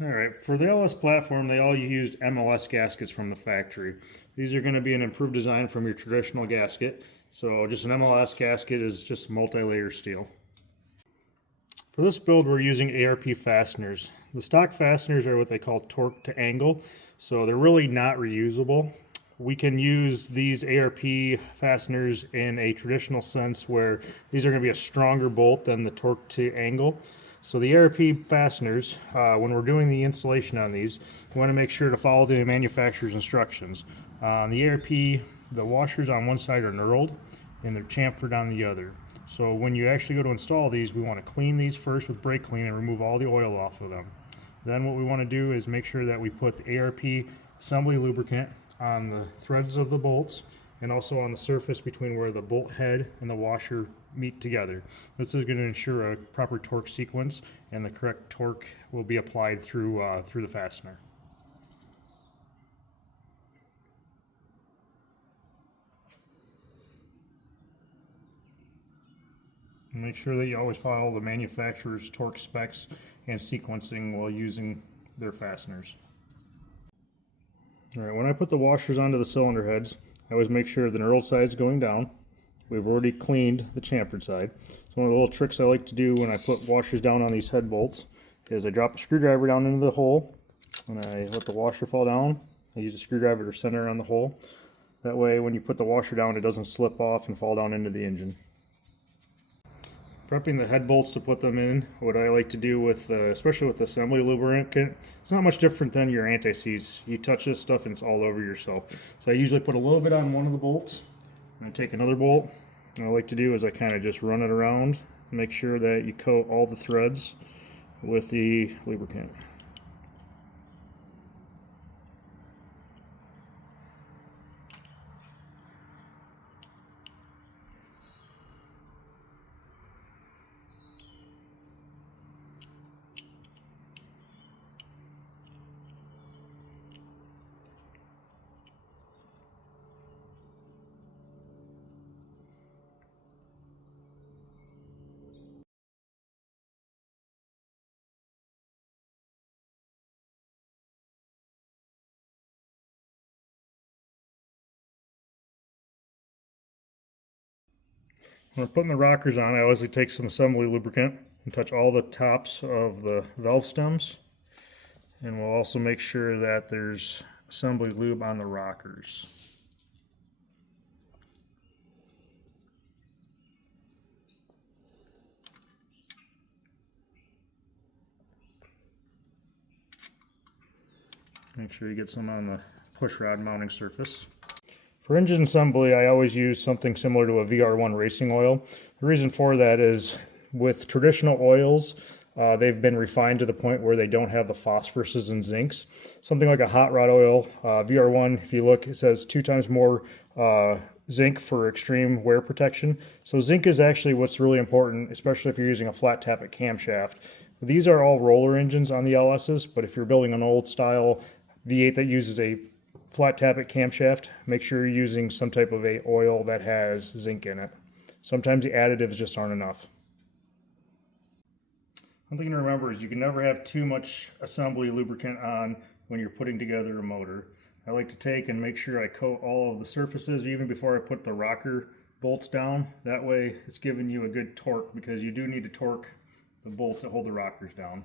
Alright, for the LS platform, they all used MLS gaskets from the factory. These are going to be an improved design from your traditional gasket. So just an MLS gasket is just multi-layer steel. For this build, we're using ARP fasteners. The stock fasteners are what they call torque to angle, so they're really not reusable. We can use these ARP fasteners in a traditional sense where these are going to be a stronger bolt than the torque to angle. So the ARP fasteners, when we're doing the installation on these, we want to make sure to follow the manufacturer's instructions. On the ARP, the washers on one side are knurled and they're chamfered on the other. So when you actually go to install these, we want to clean these first with brake clean and remove all the oil off of them. Then what we want to do is make sure that we put the ARP assembly lubricant on the threads of the bolts and also on the surface between where the bolt head and the washer meet together. This is going to ensure a proper torque sequence and the correct torque will be applied through the fastener. Make sure that you always follow the manufacturer's torque specs and sequencing while using their fasteners. Alright, when I put the washers onto the cylinder heads, I always make sure the knurled side is going down. We've already cleaned the chamfered side. So one of the little tricks I like to do when I put washers down on these head bolts is I drop a screwdriver down into the hole and I let the washer fall down. I use a screwdriver to center on the hole. That way when you put the washer down, it doesn't slip off and fall down into the engine. Prepping the head bolts to put them in, what I like to do with, especially with assembly lubricant, it's not much different than your anti-seize. You touch this stuff and it's all over yourself. So I usually put a little bit on one of the bolts, and I take another bolt. What I like to do is I kind of just run it around, make sure that you coat all the threads with the lubricant. When we're putting the rockers on, I always take some assembly lubricant and touch all the tops of the valve stems. And we'll also make sure that there's assembly lube on the rockers. Make sure you get some on the push rod mounting surface. For engine assembly, I always use something similar to a VR1 racing oil. The reason for that is with traditional oils, they've been refined to the point where they don't have the phosphoruses and zincs. Something like a hot rod oil, VR1, if you look, it says 2 times more zinc for extreme wear protection. So zinc is actually what's really important, especially if you're using a flat tappet camshaft. These are all roller engines on the LS's, but if you're building an old style V8 that uses a flat tappet camshaft, make sure you're using some type of a oil that has zinc in it. Sometimes the additives just aren't enough. One thing to remember is you can never have too much assembly lubricant on when you're putting together a motor. I like to take and make sure I coat all of the surfaces even before I put the rocker bolts down. That way it's giving you a good torque, because you do need to torque the bolts that hold the rockers down.